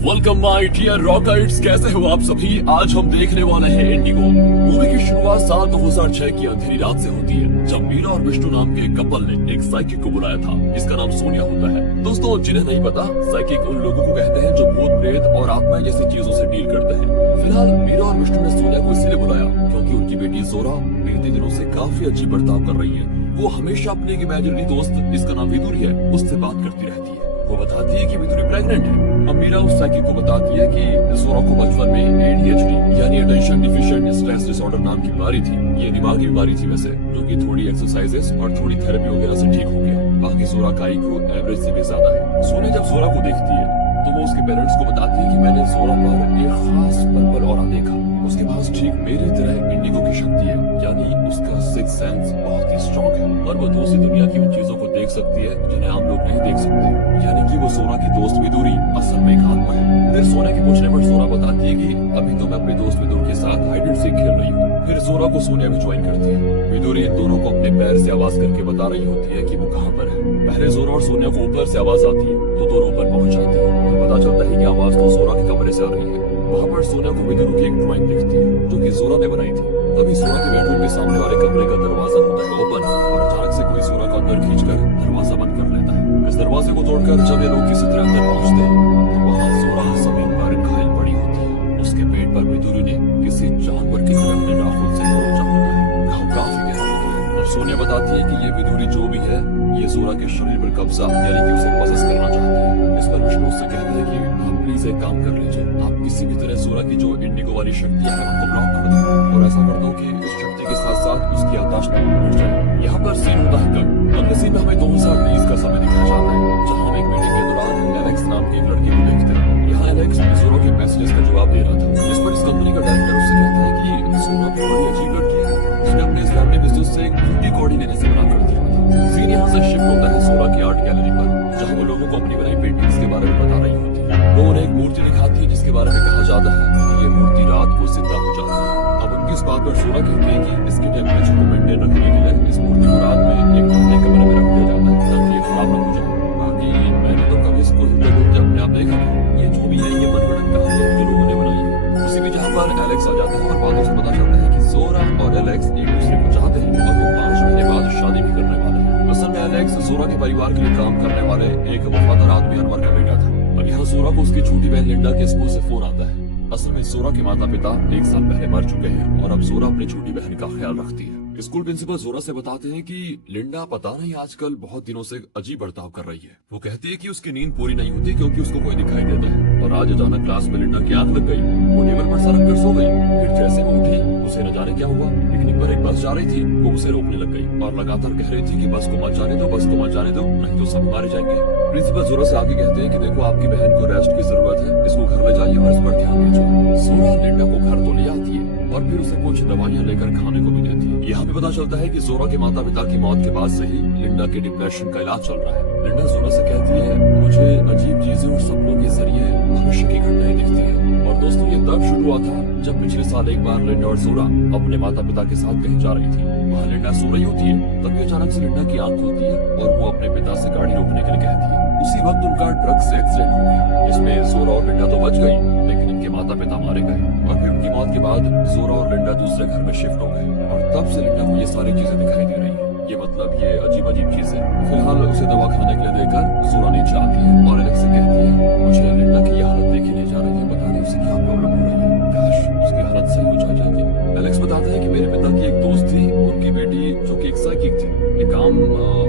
Welcome my dear rockers, कैसे हो आप सभी। आज हम देखने वाले हैं इंडिगो मूवी की शुरुआत साल 2006 की अंधेरी रात से होती है, जब मीरा और विष्णु नाम के कपल ने एक साइकिक को बुलाया था जिसका नाम सोनिया होता है। दोस्तों, जिन्हें नहीं पता, साइकिक उन लोगों को कहते हैं जो भूत प्रेत और आत्माएं जैसी चीजों से डील करते हैं। फिलहाल मीरा और विष्णु ने सोनिया को इसलिए बुलाया क्योंकि उनकी बेटी जोरा बीते दिनों से काफी अजीब बर्ताव कर रही है। वो हमेशा अपने एक इमेजिनरी दोस्त, जिसका नाम विदुरी है, उससे बात करती रहती है। वो बताती है कि विदुरी प्रेग्नेंट है। अब मीरा उस साइकिक को बताती है कि जोरा को बचपन में ADHD यानी अटेंशन डिफिशिएंट स्ट्रेस डिसऑर्डर नाम की बीमारी थी। ये दिमागी बीमारी थी वैसे, जो कि थोड़ी एक्सरसाइजेस और थोड़ी थेरेपी वगैरह से ठीक हो गया। बाकी जोरा का IQ एवरेज से भी ज्यादा है। सोनिया जब जोरा को देखती है तो वो उसके पेरेंट्स को बताती है कि मैंने जोरा पर एक खास पर्पल ऑरा देखा। उसके पास ठीक मेरी तरह इंडिगो की शक्ति है, यानी उसका सिक्स सेंस बहुत ही स्ट्रॉन्ग है और वो दूसरी दुनिया की उन चीजों को देख सकती है जिन्हें हम लोग नहीं देख सकते। यानी कि वो सोना की दोस्त विदुरी असल में एक आत्मा है। फिर सोना के पूछने पर सोना बताती है कि अभी तो मैं अपने दोस्त विदुर के साथ हाइड एंड सीक खेल रही हूँ। फिर जोरा को सोनिया भी ज्वाइन करती है। विदुरी इन दोनों को अपने पैर से आवाज करके बता रही होती है कि वो कहाँ पर है। पहले जोरा और सोनिया को ऊपर से आवाज आती है तो दोनों ऊपर पहुंच जाती है। फिर पता चलता है कि आवाज तो जोरा के कमरे से आ रही है। वहाँ पर सोनिया को विदुर की एक ड्राइंग दिखती है जो कि जोरा ने बनाई थी। तभी सोना के बेडरूम के सामने वाले कमरे का दरवाजा होता है ओपन और अचानक से कोई सोना को अंदर खींचकर दरवाजा बंद कर लेता है। इस दरवाजे को तोड़कर जब ये लोग किसी तरह अंदर पहुंचते हैं तो वहाँ जोरा जमीन पर घायल पड़ी होती है। उसके पेट पर विदुरी ने किसी जानवर की तरह अपने नाखून से खरोंचा होता है। घाव काफी गहरा होता है और सोनिया बताती है कि ये विदुरी जो भी है, ये जोरा के शरीर पर कब्जा यानी कि उसे पसेस करना चाहती है। इस पर विष्णु उससे कहता है कि आप प्लीज एक काम कर लीजिए, आप किसी भी तरह जोरा की जो इंडिगो वाली शक्तियां हैं उनको ब्लॉक कर दो और ऐसा कर दो कि इस शक्ति के साथ साथ उसकी याददाश्त मिट जाए। यहाँ पर सीन होता है कट। अगले सीन में हमें 2023 का समय दिखाया जाता है, जहाँ हम एक मीटिंग के दौरान एलेक्स नाम की एक लड़की को देखते हैं। यहाँ एलेक्स जोरा के मैसेजेस का जवाब दे रहा था, जिस पर इस कंपनी का डायरेक्टर उससे कहता है कि सोना भी बड़ी अजीब लड़की है, उसने अपने इस फैमिली बिजनेस से एक ब्यूटी कॉर्डी लेने से मना कर दिया था। सीन यहाँ से शिफ्ट होता है सोना की आर्ट गैलरी पर, जहाँ वो लोगों को अपनी बनाई पेंटिंग्स के बारे में बता रही होती है। वो उन्हें एक मूर्ति दिखाती है जिसके बारे में कहा जाता है कि ये मूर्ति रात को जिंदा हो जाती है। अब उनकी इस बात पर सोना कहती है कि इसके टेम्परेचर को मेंटेन रखने के लिए इस मूर्ति को रात में एक ठंडे कमरे में रख दिया जाता है ताकि ये खराब न हो जाए। बाकी मैंने तो कभी इसको हिलते डुलते अपने आप देखा नहीं। ये जो भी है ये मनगढ़ंत कहानी जो लोगों ने बनाई है। उसी बीच यहाँ पर एलेक्स आ जाता है और बातों से पता चलता है कि जोरा और एलेक्स एक दूसरे को चाहते हैं और वो 5 महीने बाद शादी भी करने वाले हैं। असल में एलेक्स जोरा के परिवार के लिए काम करने वाले एक वफादार आदमी अनवर का बेटा था। अब यहाँ जोरा को उसकी छोटी बहन लिंडा के स्कूल से फोन आता है। असल में जोरा के माता पिता 1 साल पहले मर चुके हैं और अब जोरा अपनी छोटी बहन का ख्याल रखती है। स्कूल प्रिंसिपल जोरा से बताते हैं कि लिंडा पता नहीं आजकल बहुत दिनों से अजीब बर्ताव कर रही है। वो कहती है कि उसकी नींद पूरी नहीं होती क्योंकि उसको कोई दिखाई देता है और आज अचानक क्लास में लिंडा की आंख लग गई। वो टेबल पर सरक कर सो गई। फिर जैसे वो उठी उसे न जाने क्या हुआ। पिकनिक पर एक बस जा रही थी, वो उसे रोकने लग गई और लगातार कह रही थी कि बस को मत जाने दो, बस को मत जाने दो, नहीं तो सब मारे जाएंगे। प्रिंसिपल जोरा से आगे कहते हैं कि देखो आपकी बहन को रेस्ट की जरूरत है, इसको घर ले जाइए और इस पर ध्यान दीजिए। जोरा लिंडा को घर तो ले आती है और फिर उसे कुछ दवाइयां लेकर खाने को भी देती है। यहाँ भी पता चलता है कि जोरा के माता पिता की मौत के बाद से ही लिंडा के डिप्रेशन का इलाज चल रहा है। लिंडा जोरा से कहती है मुझे अजीब चीजें और सपनों के जरिए भविष्य की घटनाएं दिखती है। और दोस्तों, ये तब शुरू हुआ था जब पिछले साल एक बार लिंडा और जोरा अपने माता पिता के साथ कहीं जा रही थी। वहाँ लिंडा सो रही होती है, तभी अचानक से लिंडा की आंख खुलती है और वो अपने पिता से गाड़ी रोकने के लिए कहती है। उसी वक्त उनका ट्रक से एक्सीडेंट हो गया, जिसमें जोरा और लिंडा तो बच गई लेकिन इनके माता पिता मारे गए। और फिर उनकी मौत के बाद जोरा और लिंडा दूसरे घर में शिफ्ट हो गए और तब से लिंडा को ये सारी चीजें दिखाई दे रही है। ये मतलब ये अजीब अजीब चीजें। फिलहाल उसे दवा खाने के लिए देकर जोरा नीचे आती है और एलेक्स से कहती है मुझे लिंडा की हालत देखी नहीं जा रही है, पता नहीं उसे क्या प्रॉब्लम हो रही है, काश उसकी हालत सही हो जाती। एलेक्स बताता है कि मेरे पिता की एक दोस्त थी, उनकी बेटी जो कि एक साइकिक थी। ये काम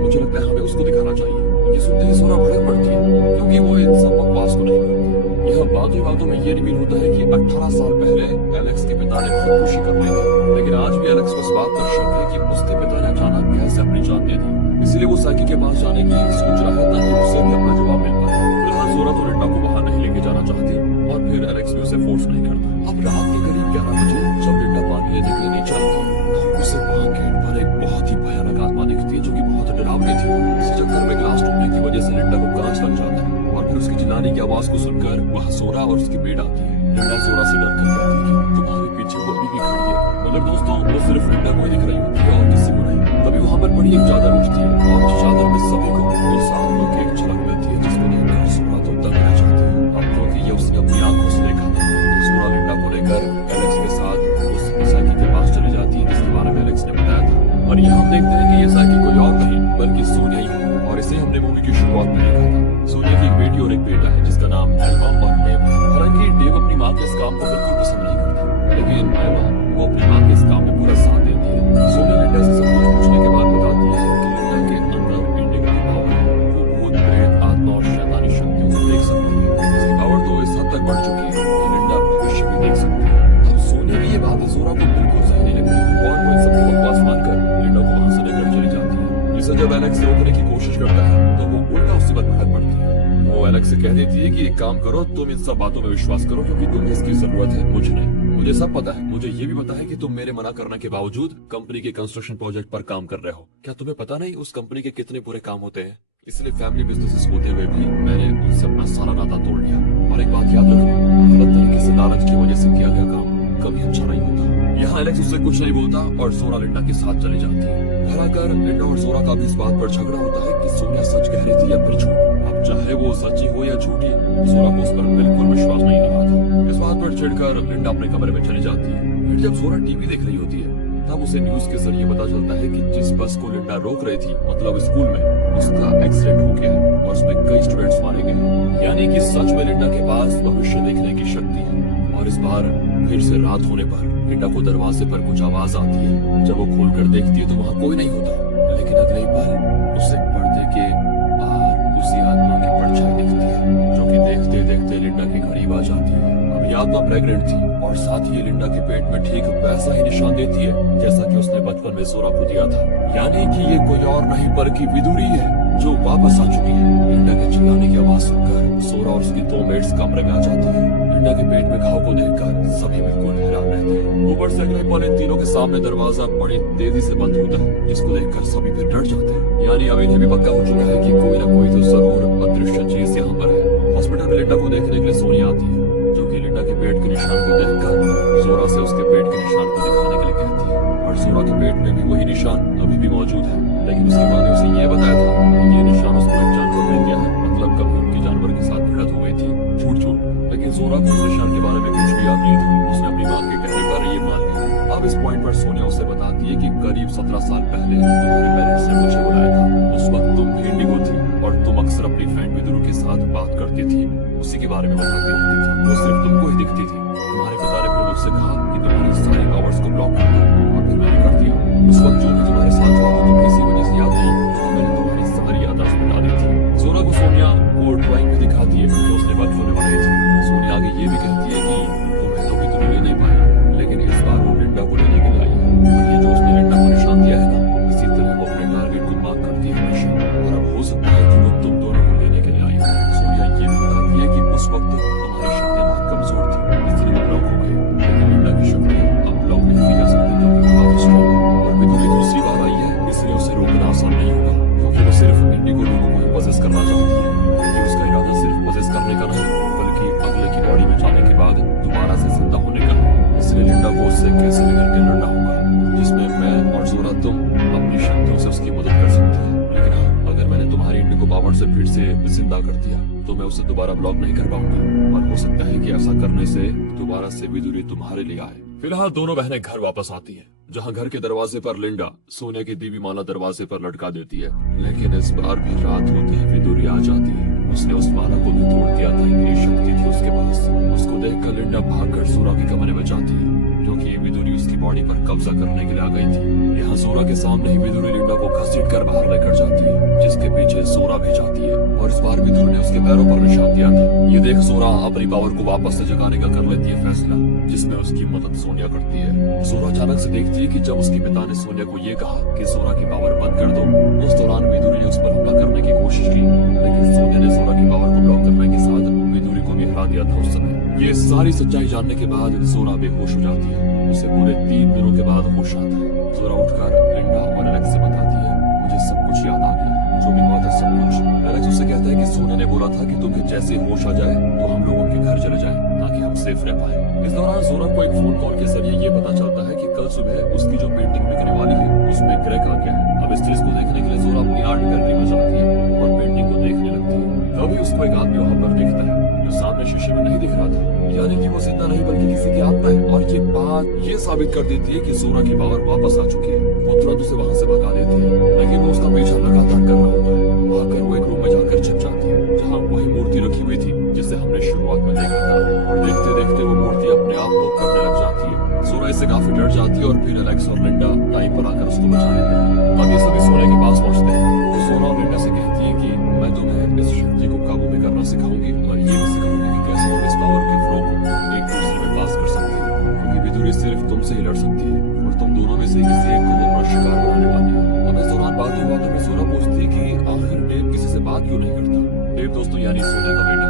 मुझे लगता है हमें उसको दिखाना चाहिए। ये सुनते ही जोरा भड़क पड़ती है क्योंकि वो इन सब बकवास को नहीं करती। यह बातों में ये रिवील होता है कि 18 साल पहले एलेक्स के पिता ने खुदकुशी कर ली थी, लेकिन आज भी एलेक्स को इस बात पर शक है कि उसके पिता ने अचानक कैसे अपनी जान दे दी। इसीलिए वो साइकिक के पास जाने की सोच रहा है ताकि उसे भी अपना जवाब मिल पाए। फिलहाल जोरा तो लिंडा को वहां नहीं लेके जाना चाहती और फिर एलेक्स भी उसे फोर्स नहीं करता। अब रात के करीब 11 बजे जब लिंडा पानी लेने के लिए नीचे आती है तो उसे वहां गेट पर एक बहुत ही भयानक आत्मा दिखती है जो कि बहुत डरावनी थी। इसी चक्कर में ग्लास टूटने की वजह से लिंडा को कांच लग जाता है और फिर उसकी चिल्लाने की आवाज को सुनकर वहां जोरा और उसकी बेट आती है। लिंडा जोरा से डरकर कहती है कि तुम्हारे पीछे वो अभी भी खड़ी है, मगर दोस्तों वो सिर्फ लिंडा को ही दिख रही होती है और किसी को नहीं। तभी वहां पर बड़ी एक चादर उठती है और उस चादर में सभी को वो सामने की एक झलक मिलती है जिसको देखकर जोरा तो दंग रह जाती है। अब क्योंकि ये उसने कहती है कि एक काम करो, तुम इन सब बातों में विश्वास करो क्योंकि तुम्हें इसकी जरूरत है, मुझे नहीं। मुझे सब पता है, मुझे ये भी पता है कि तुम मेरे मना करने के बावजूद कंपनी के कंस्ट्रक्शन प्रोजेक्ट पर काम कर रहे हो। क्या तुम्हें पता नहीं उस कंपनी के कितने बुरे काम होते हैं? इसलिए फैमिली बिजनेसेस होते हुए भी मैंने उनसे अपना सारा नाता तोड़ लिया। और एक बात याद रखना, गलत तरीके से लालच की वजह से किया गया काम कभी अच्छा नहीं होता। यहाँ एलेक्स उससे कुछ नहीं बोलता और जोरा लिंडा के साथ चली जाती है। घर आकर लिंडा और जोरा का भी इस बात पर झगड़ा होता है कि सोनिया सच कह रही थी या फिर झूठ। अब चाहे वो सच्ची हो या झूठी, जोरा को उस पर बिल्कुल विश्वास नहीं आ रहा था। इस बात पर चिढ़कर लिंडा अपने कमरे में चली जाती है। फिर जब जोरा टीवी देख रही होती है तब उसे न्यूज के जरिए पता चलता है कि जिस बस को लिंडा रोक रही थी, मतलब स्कूल में, उसका एक्सीडेंट हो गया है और उसमें कई स्टूडेंट्स मारे गए हैं। यानी कि सच में लिंडा के पास भविष्य देखने की शक्ति है। और इस बार फिर से रात होने पर लिंडा को दरवाजे पर कुछ आवाज आती है। जब वो खोलकर देखती है तो वहाँ कोई नहीं होता, लेकिन अगले ही पल उसे पर्दे के बाहर उसी आत्मा की परछाई दिखती है, जो कि देखते देखते लिंडा के करीब आ जाती है। अब ये आत्मा प्रेग्नेंट थी और साथ ही लिंडा के पेट में ठीक वैसा ही निशान देती है जैसा कि उसने बचपन में जोरा को दिया था। यानी कि ये कोई और नहीं बल्कि विदुरी है जो वापस आ चुकी है। लिंडा के चिल्लाने की आवाज सुनकर जोरा और उसकी 2 मेट्स कमरे में आ जाती है। लिंडा के पेट में घाव को देखकर सभी बिल्कुल हैरान रहते हैं। ऊपर से अगले पल इन तीनों के सामने दरवाजा बड़ी तेजी से बंद होता है, जिसको देखकर सभी फिर डर जाते हैं। यानी अब इन्हें भी पक्का हो चुका है कि कोई ना कोई तो जरूर अदृश्य चीज यहाँ पर है। हॉस्पिटल में लिंडा को देखने के लिए सोनिया आती है, जो कि लिंडा के पेट के निशान को देखकर जोरा से उसके पेट के निशान को दिखाने के लिए कहती है। और जोरा के पेट में भी वही निशान अभी भी मौजूद है, लेकिन उसकी माँ ने उसे ये बताया था कि ये निशान उसको एक जानवर ने दिया है, मतलब कभी उनकी जानवर के साथ भिड़ंत हो गई थी। झूठ। लेकिन जोरा को उस निशान के बारे में कुछ भी याद नहीं था। उसने अपनी माँ के कहने पर ये मान लिया। अब इस पॉइंट पर सोनिया उसे बताती है कि करीब 17 साल पहले तुम्हारे पेरेंट्स ने मुझे बुलाया था। उस वक्त तुम भी इंडिगो थी और तुम अक्सर अपनी फ्रेंड विदुरु के साथ बात करती थी, उसी के बारे में बताती रहती थी। वो सिर्फ तुमको ही दिखती थी। तुम्हारे पिता ने फिर मुझसे कहा कि तुम्हारी सारी पावर्स को ब्लॉक कर दो, और फिर मैंने कर दिया। उस वक्त जो भी तुम्हारे साथ हुआ वो तुम्हें इसी वजह से याद नहीं, क्योंकि मैंने तुम्हारी सारी याददाश्त मिटा दी थी। जोरा को सोनिया वो ड्राइंग भी दिखाती है जो उसने बचपन में बनाई थी। सोनिया आगे ये भी कहती है कि तुम्हें तो विदुरु ले नहीं पाई, लेकिन इस बार वो लिंडा को लेने के लिए आई है। और ये जो उसने लिंडा को निशान दिया है ना, इसी तरह वो अपने टारगेट को मार्क करती है हमेशा। और अब हो सकता है कि वो तुम दोनों को लेने के लिए आई है। सोनिया ये भी बताती है कि उस वक्त तुम्हारी शक्तियां बहुत कमजोर थी, इसलिए वो ब्लॉक हो गई। लेकिन लिंडा की शक्तियां अब ब्लॉक नहीं की जा सकती क्योंकि वो काफी स्ट्रॉन्ग है। और विदुरु दूसरी बार आई है, इसलिए उसे रोकना आसान नहीं होगा, क्योंकि वो सिर्फ इंडिगो लोगों को ही पजेस करना चाहती है। क्योंकि उसका इरादा सिर्फ पजेस करने का नहीं, बल्कि अगले की बॉडी में जाने के बाद दोबारा से जिंदा होने का है। इसलिए लिंडा को उससे कैसे भी करके लड़ना होगा, जिसमें मैं और जोरा तुम अपनी शक्तियों से उसकी मदद कर सकते हैं। लेकिन हाँ, अगर मैंने तुम्हारी इंडिगो पावर से फिर से जिंदा कर दिया तो मैं उसे दोबारा ब्लॉक नहीं कर पाऊंगी। और हो सकता है कि ऐसा करने से दोबारा से विदुरी तुम्हारे लिए आए। फिलहाल दोनों बहनें घर वापस आती हैं, जहां घर के दरवाजे पर लिंडा सोनिया की दीवी माला दरवाजे पर लटका देती है। लेकिन इस बार भी रात होते ही विदुरी आ जाती है। उसने उस माला को भी तोड़ दिया था, इतनी शक्ति थी उसके पास। उसको देखकर लिंडा भागकर जोरा के कमरे में जाती है, क्योंकि विदुरी उसकी बॉडी पर कब्जा करने के लिए आ गई थी। यहाँ जोरा के सामने ही विदुरी लिंडा को घसीटकर बाहर लेकर जाती है, जिसके पीछे जोरा भी जाती है। और इस बार विदुरी ने उसके पैरों पर निशान दिया था। ये देख जोरा अपनी पावर को वापस से जगाने का कर लेती है फैसला, जिसमें उसकी मदद सोनिया करती है। जोरा अचानक से देखती है कि जब उसके पिता ने सोनिया को ये कहा कि जोरा की पावर बंद कर दो, उस दौरान विदुरी ने उस पर हमला करने की कोशिश की, लेकिन सोनिया ने जोरा की पावर को ब्लॉक करने के साथ विदुरी को भी हरा दिया था उस समय। ये सारी सच्चाई जानने के बाद जोरा बेहोश हो जाती है। उसे पूरे 3 दिनों के बाद होश आता है। जोरा उठकर लिंडा और एलेक्स से बताती है, मुझे सब कुछ याद आ गया, जो भी हुआ था सब कुछ। एलेक्स उससे कहता है कि सोनिया ने बोला था कि तुम्हें जैसे होश आ जाए तो हम लोगों के घर चले जाएं, ताकि हम सेफ रह पाए। इस दौरान जोरा को एक फोन कॉल के जरिए ये पता चलता है कि कल सुबह उसकी जो पेंटिंग बिकने वाली है उसमें क्रैक आ गया है। अब इस चीज को देखने के लिए जोरा अपनी आर्ट गैलरी में जाती है और पेंटिंग को देखने लगती है। तभी उसको एक आदमी वहां पर दिखता है, जो सामने शीशे में नहीं दिख रहा था। यानी कि वो जिंदा नहीं बल्कि किसी की आत्मा है। और ये बात ये साबित कर देती है कि जोरा की पावर वापस आ चुकी है। वो तुरंत उसे वहां से भगा देती है, लेकिन वो उसका पीछा लगातार कर रहा होता है। भागकर वो एक रूम में जाकर छिप जाती है, जहाँ वही मूर्ति रखी हुई थी जिसे हमने शुरुआत में देखा था। और देखते देखते वो मूर्ति अपने आप मूव करने लग जाती है। जोरा इससे काफी डर जाती है और फिर एलेक्स और लिंडा टाइम पर आकर उसको बचा लेते हैं। अब ये सभी सोनिया के पास पहुंचते हैं। तो जोरा और लिंडा से कहती है कि मैं तुम्हें इस शक्ति को काबू में करना सिखाऊंगी और ये भी सिखाऊंगी कि कैसे तुम इस पावर के फ्लो को एक दूसरे में पास कर सकते हो, क्योंकि विदुरी सिर्फ तुमसे ही लड़ सकती है और तुम दोनों में से किसी एक को अपना शिकार बनाने वाली है। अब इस दौरान बातों में जोरा पूछती है कि आखिर डेव किसी से बात क्यों नहीं करता। डेव दोस्तों यानी सोनिया का बेटा।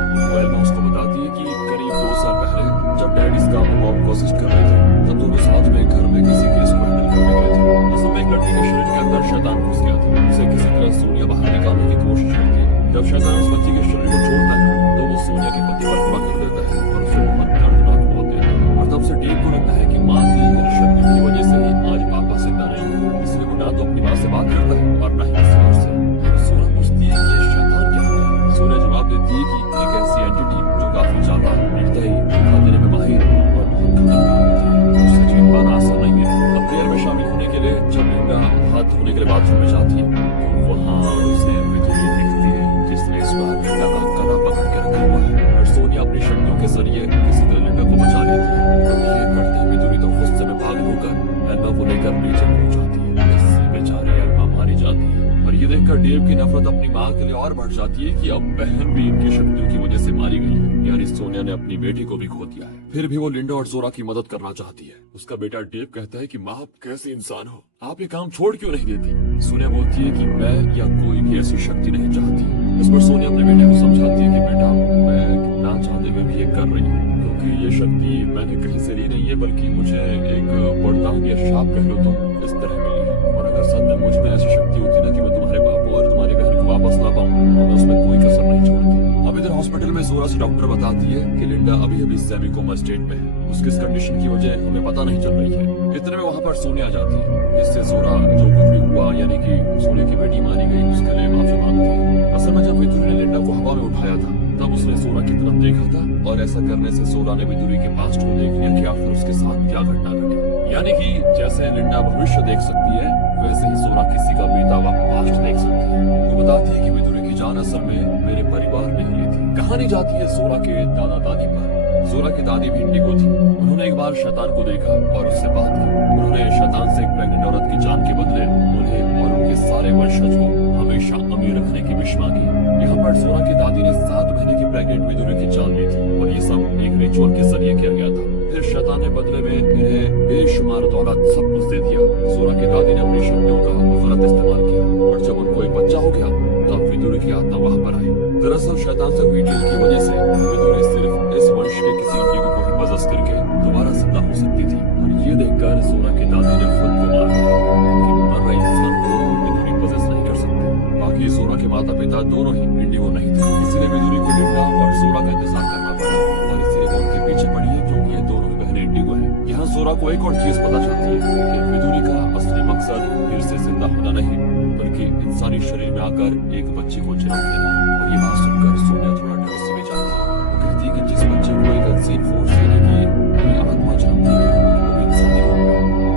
जब शैतान उस बच्ची के शरीर को छोड़ता है तो वो सोनिया के पति पर हमला कर देता है और उसे बहुत दर्दनाक मौत देता है। और तब से डेव को लगता है कि माँ की शक्तियों की वजह से ही आज पापा जिंदा नहीं है, इसलिए वो ना तो अपनी माँ से बात करता है और ना ही किसी और से। और सोना पूछती है कि ये शैतान क्या होता है। सोनिया जवाब देती है कि एक ऐसी एंटिटी जो काफी ज्यादा निर्दयी, धोखा देने में माहिर और बहुत खतरनाक होती है। उससे जीत पाना आसान नहीं है। अब प्रेयर में शामिल होने के लिए जब लिंडा हाथ धोने के लिए बाथरूम में जाती है तो वहाँ उसे विधुरी दिखती है जिसने इस बार लिंडा का गला पकड़ के रखा हुआ है। और सोनिया अपनी शक्तियों के जरिए किसी तरह लिंडा को बचा लेती है। अब ये करते हुए विधुरी तो गुस्से में भाग होकर एल्मा को लेकर नीचे पहुंच जाती है, जिससे बेचारी एल्मा मारी जाती है। और ये देखकर डेव की नफरत अपनी माँ के लिए और बढ़ जाती है कि अब बहन भी इनकी शक्तियों की वजह से मारी गई है, यानी सोनिया ने अपनी बेटी को भी खो दिया है। फिर भी वो लिंडा और जोरा की मदद करना चाहती है। उसका बेटा डेव कहता है कि माँ आप कैसे इंसान हो, आप ये काम छोड़ क्यों नहीं देती। सोनिया बोलती है कि मैं या कोई भी ऐसी शक्ति नहीं चाहती। इस पर सोनिया अपने बेटे को समझाती है कि बेटा मैं ना चाहते हुए भी ये कर रही हूँ, क्योंकि ये शक्ति मैंने कहीं से ली नहीं है, बल्कि मुझे एक वरदान या शाप कह लो तो इस तरह मिली है। और अगर सच में मुझ में ऐसी शक्ति होती ना कि मैं तुम्हारे बाप और तुम्हारी बहन को वापस ला पाऊँ तो मैं उसमें कोई कसर नहीं छोड़ती। अब इधर हॉस्पिटल में जोरा से डॉक्टर बताती है कि लिंडा अभी अभी सेमी कोमा स्टेट में है, उसकी इस कंडीशन की वजह हमें पता नहीं चल रही है। इतने में वहाँ पर सोनिया आ जाती है, जिससे जोरा जो कुछ भी हुआ यानी कि सोनिया की बेटी मारी गई उसके लिए माफी मांगती है। असल में जब विधुरी ने लिंडा को हवा में उठाया था तब उसने सोरा की तरफ देखा था और ऐसा करने से सोरा ने विधुरी के पास्ट को देख लिया कि आखिर उसके साथ क्या घटना घटी। यानी कि जैसे लिंडा भविष्य देख सकती है वैसे ही सोरा किसी का बीता हुआ पास्ट देख सकती है। वो बताती है कि विधुरी की जान असल में मेरे परिवार ने ही ली थी। कहानी जाती है सोरा के दादा दादी पर। जोरा की दादी भी इंडिगो थी। उन्होंने एक बार शैतान को देखा और उससे बात की। उन्होंने शैतान से एक प्रेग्नेंट औरत की जान के बदले उन्हें और उनके सारे वंशज को हमेशा अमीर रखने की विश मांगी। यहाँ पर जोरा की दादी ने 7 महीने की प्रेग्नेंट विधुरी की जान ली थी और ये सब एक रिचुअल के जरिए किया गया था। फिर शैतान ने बदले में इन्हें बेशुमार दौलत सब कुछ दे दिया। जोरा की दादी ने अपनी शक्तियों का गलत इस्तेमाल किया और जब उनको एक बच्चा हो गया तब विधुरी की आत्मा वहां पर आई। दरअसल शैतान से हुई डील की वजह से विधुरी सिर्फ इस वंश के किसी इंडिगो को ही पजस करके दोबारा जिंदा हो सकती थी। और ये देखकर जोरा की दादी ने खुद को मार दिया कि मर रहे इंसान को विधुरी पजस नहीं कर सकती। बाकी जोरा के माता पिता दोनों ही इंडिगो नहीं थे, इसलिए विधुरी को लिंडा और जोरा का इंतजार करना पड़ा और इसीलिए वो उनके पीछे पड़ी है क्योंकि ये दोनों ही बहनें इंडिगो है। यहाँ जोरा को एक और चीज पता चलती है कि विधुरी का असली मकसद फिर से जिंदा होना नहीं बल्कि इंसानी शरीर में आकर एक बच्चे को जन्म देना। और ये बात सुनकर सोनिया थोड़ा डर से भी जाती है। वो कहती है कि जिस बच्चे को एक अनसीन फोर्स यानी कि कोई आत्मा जन्म देगी वो भी इंसानी होगा,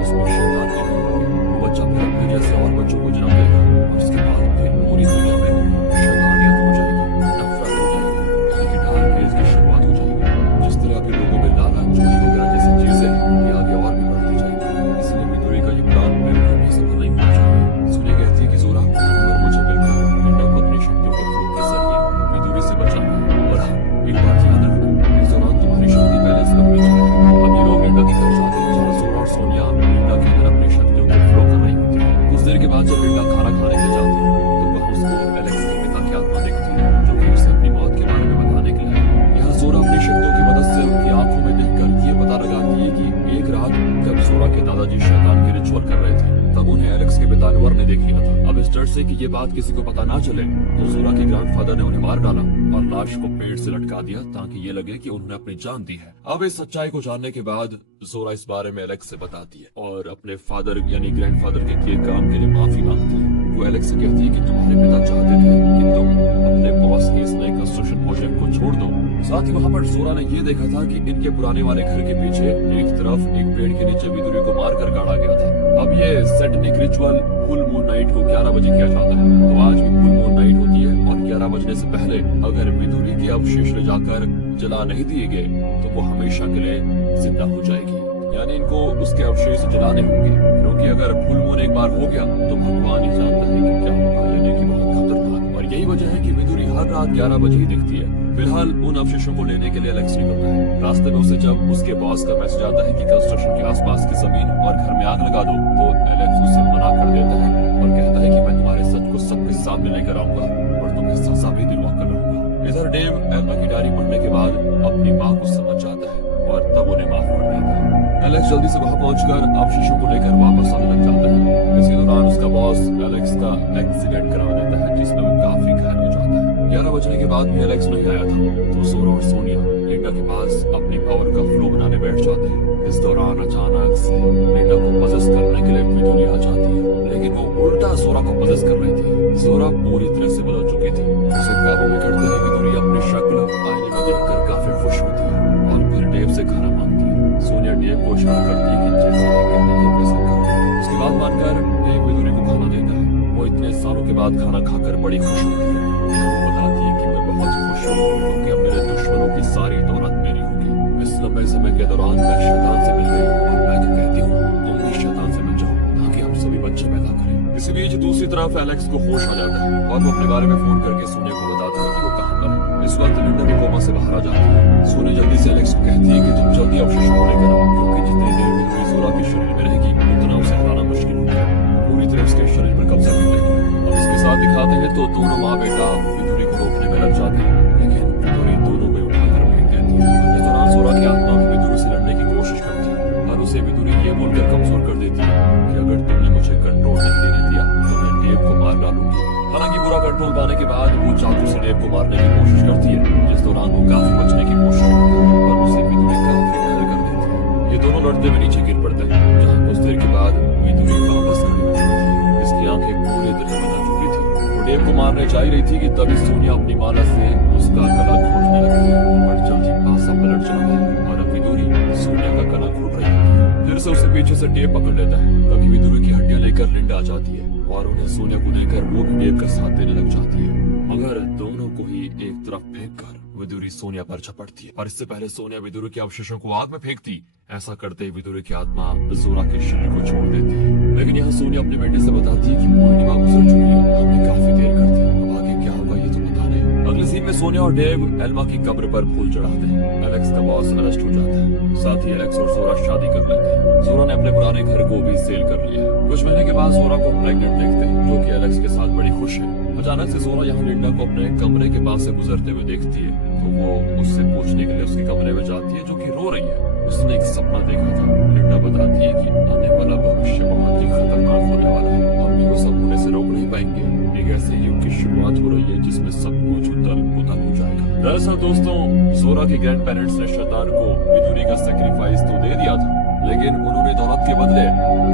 उसमें शैतान नहीं होगा। वो बच्चा फिर अपने जैसे और बच्चों को जन्म देगा और उसके बाद फिर पूरी दुनिया में शैतानियत हो जाएगी, नफरत हो जाएगी, यानी कि डार्क एज की शुरुआत हो जाएगी। जिस तरह के लोगों में लालच, चोरी वगैरह जैसी चीजें ये आगे और भी बढ़ती जाएगी। इसलिए विधुरी का ये प्लान बिल्कुल भी सफल नहीं होना चाहिए। सोनिया कहती है कि जोरा अगर मुझे मिलकर लिंडा को अपनी शक्तियों के फ्लो के जरिए विधुरी से बचाना और हाँ एक बात याद रखना इस दौरान तुम्हारी शक्ति बैलेंस करनी चाहिए। अब ये लोग लिंडा की घर जाते हैं जहाँ जोरा और सोनिया लिंडा के अंदर अपनी शक्तियों को फ्लो कर रही होती है। कुछ देर के बाद जब लिंडा खाना खाने के लिए जाती है तो वहाँ उसको एलेक्स के पिता की आत्मा दिखती है जो कि उसे अपनी मौत के बारे में बताने के लिए है। यहाँ जोरा अपनी शक्तियों की मदद से उनकी आंखों में देखकर ये पता लगाती है कि एक रात जब जोरा के दादाजी शैतान के रिचुअल कर रहे थे तब उन्हें एलेक्स के पिता अनवर ने देख लिया था। अब इस डर से कि ये बात किसी को पता ना चले तो जोरा के ग्रैंडफादर ने उन्हें मार डाला और लाश को पेड़ से लटका दिया ताकि ये लगे कि उन्होंने अपनी जान दी है। अब इस सच्चाई को जानने के बाद जोरा इस बारे में एलेक्स से बताती है और अपने फादर यानी ग्रैंडफादर के किए काम के लिए माफी मांगती है। वो एलेक्स से कहती है कि तुम्हारे पिता चाहते थे कि तुम अपने बॉस के इस नए कंस्ट्रक्शन प्रोजेक्ट को छोड़ दो। साथ ही वहाँ पर जोरा ने ये देखा था कि इनके पुराने वाले घर के पीछे एक तरफ एक पेड़ के नीचे विधुरी को मार कर गाड़ा गया था। अब ये satanic ritual full moon night को 11 बजे किया जाता है, तो आज भी फुल मून नाइट होती है और 11 बजने से पहले अगर विधुरी के अवशेष ले जाकर जला नहीं दिए गए तो वो हमेशा के लिए जिंदा हो जाएगी। यानी इनको उसके अवशेष जलाने होंगे क्योंकि अगर फुल मून एक बार हो गया तो भगवान ही जानता है कि क्या होगा, यानी कि बहुत खतरनाक। और यही वजह है कि विधुरी हर रात 11 बजे ही दिखती है। फिलहाल उन अवशेषों को लेने के लिए एलेक्स निकलता है। रास्ते में उसे जब उसके बॉस का मैसेज आता है कि कंस्ट्रक्शन के आसपास की जमीन और घर में आग लगा दो तो एलेक्स उसे मना कर देता है और कहता है कि मैं तुम्हारे सच को सबके सामने लेकर आऊंगा और तुम्हें सजा भी दिलवा कर रहूंगा। इधर डेव एल्मा की डायरी पढ़ने के बाद अपनी माँ को समझ जाता है और तब उन्हें माफ कर देता है। एलेक्स जल्दी से वहां पहुंचकर अवशेषों को लेकर वापस आने लग जाता है। इसी दौरान उसका बॉस एलेक्स का एक्सीडेंट करा देता है जिसमें वो काफी घायल हो जाता है। 11 बजने के बाद भी एलेक्स नहीं आया था तो सोरा और सोनिया लिंडा के पास अपनी पावर का फ्लो बनाने बैठ जाते हैं। इस दौरान अचानक से लिंडा को पजेस करने के लिए विदुरी आ जाती है, लेकिन वो उल्टा सोरा को पजेस कर रही थी। सोरा पूरी तरह से बदल चुकी थी। उसे काबू में करते ही विदुरी अपनी शक्ल आईने में देखकर काफी खुश होती है और फिर डेव से खाना मांगती है। सोनिया डेव को इशारा करती है कि जैसा वो कहती है वैसा करो। उसकी बात मानकर डेव विदुरी को खाना देता है। वो इतने सालों के बाद खाना खाकर बड़ी खुश होती है। वो बताती है कि मैं बहुत खुश हूँ क्योंकि अब मेरे दुश्मनों की सारी दौलत मेरी होगी। इस लंबे समय के दौरान मैं शैतान से मिल गई और मैं तो कहती हूँ तुम भी शैतान से मिल जाओ ताकि हम सभी बच्चे पैदा करें। इसी बीच दूसरी तरफ एलेक्स को होश आ जाता है और वो अपने बारे में फोन करके सोनिया को बताता है कि वो कहाँ पर है। इस वक्त लिंडा भी कोमा से बाहर आ जाती है। सोनिया जल्दी से एलेक्स को कहती है कि तुम जल्दी अवशेषों को लेकर आओ क्योंकि जितनी देर विदुरी सोरा के शरीर में रहेगी उतना उसे हराना मुश्किल होगा। पूरी तरह उसके शरीर पर कब्जा कर लेगी। अब इसके साथ दिखाते हैं तो दोनों माँ बेटा विदुरी को रोकने में लग जाते हैं, लेकिन विदुरी दोनों को उठाकर फेंक देती है। इस दौरान सोरा की आत्मा भी विदुरी से लड़ने की कोशिश करती है और उसे विदुरी ये बोलकर कमजोर कर देती है कि अगर तुमने मुझे कंट्रोल नहीं देने दिया तो मैं डेव को मार डालूंगी। हालांकि पूरा कंट्रोल पाने के बाद वो चाकू से डेव को मारने की कोशिश करती है, जिस दौरान वो काफी बचने की कोशिश करती है और उसे विदुरी काफी घायल कर देती है। ये दोनों लड़ते हुए नीचे गिर पड़ते हैं, जहाँ कुछ देर के बाद विदुरी वापस खड़ी हो जाती है। इसकी आंखें पूरी तरह बदल चुकी थी। वो डेव को मारने जा ही रही थी कि तभी सोनिया अपनी माला से उसका गला घोटने लगती है, पर जल्द ही पासा पलट जाता है और अब विदुरी सोनिया का गला घोट रही होती है। फिर से उसे पीछे से डेव पकड़ लेता है। तभी विदुरी की हड्डियां लेकर लिंडा आ जाती है और उन्हें सोनिया को लेकर वो भी डेव का साथ देने लग जाती है, मगर दोनों को ही एक तरफ फेंककर विदुरी सोनिया पर झपटती है। पर इससे पहले सोनिया विदुरी के अवशेषों को आग में फेंकती। ऐसा करते ही विदुरी की आत्मा जोरा के शरीर को छोड़ देती है। लेकिन यहाँ सोनिया अपने बेटे से बताती है कि पूर्णिमा गुजर चुकी है, हमने काफी देर कर दी, अब आगे क्या होगा ये तो पता नहीं। अगले सीन में सोनिया और डेव एल्मा की कब्र पर फूल चढ़ाते हैं। एलेक्स का बॉस अरेस्ट हो जाता है। साथ ही एलेक्स और जोरा शादी कर लेते हैं। जोरा ने अपने पुराने घर को भी सेल कर लिया है। कुछ महीने के बाद जोरा को प्रेग्नेंट देखते हैं, जो कि एलेक्स के साथ बड़ी खुश है। अचानक से जोरा यहाँ लिंडा को अपने कमरे के पास से गुजरते हुए देखती है तो वो उससे पूछने के लिए उसके कमरे में जाती है, जो कि रो रही है। उसने एक सपना देखा था। लिंडा बताती है कि आने वाला भविष्य बहुत ही खतरनाक होने वाला है, हम भी वो सब होने से रोक नहीं पाएंगे। एक ऐसे युग की शुरुआत हो रही है जिसमें सब कुछ उथल पुथल हो जाएगा। दरअसल दोस्तों, जोरा के ग्रैंड पेरेंट्स ने शैतान को विदुरी का सैक्रिफाइस तो दे दिया था, लेकिन उन्होंने दौलत के बदले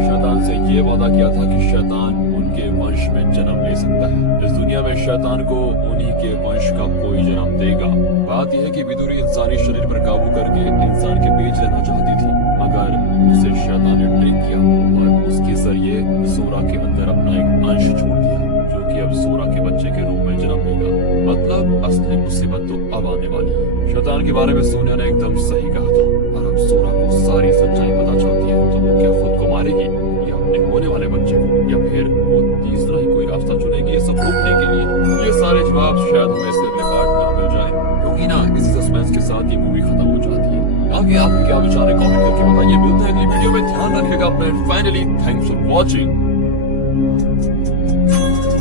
शैतान से ये वादा किया था कि शैतान उनके वंश में जन्म ले सकता है। इस दुनिया में शैतान को उन्हीं के वंश का कोई जन्म देगा। बात यह है कि विदुरी इंसानी शरीर पर काबू करके इंसान के बीच रहना चाहती थी, मगर उसे शैतान ने ट्रिक किया और उसके जरिए जोरा के अंदर अपना एक अंश छोड़ दिया, जो कि अब जोरा के बच्चे के रूप में जन्म लेगा। मतलब असली मुसीबत तो अब आने वाली है। शैतान के बारे में सोनिया ने एकदम सही कहा था और अब जोरा को सारी सच्चाई पता चलती है तो वो क्या खुद को मारेगी या अपने होने वाले बच्चे को, या फिर वो तीसरा ही कोई रास्ता चुनेगी ये सब रोकने के लिए। ये सारे जवाब शायद हमें इसके अगले पार्ट में मिल जाए, क्योंकि ना इसी सस्पेंस के साथ ये मूवी खत्म हो जाती है। आगे आप क्या विचार है कमेंट करके बताइए। मिलते हैं अगली वीडियो में, ध्यान रखिएगा अपना। Finally thanks for watching.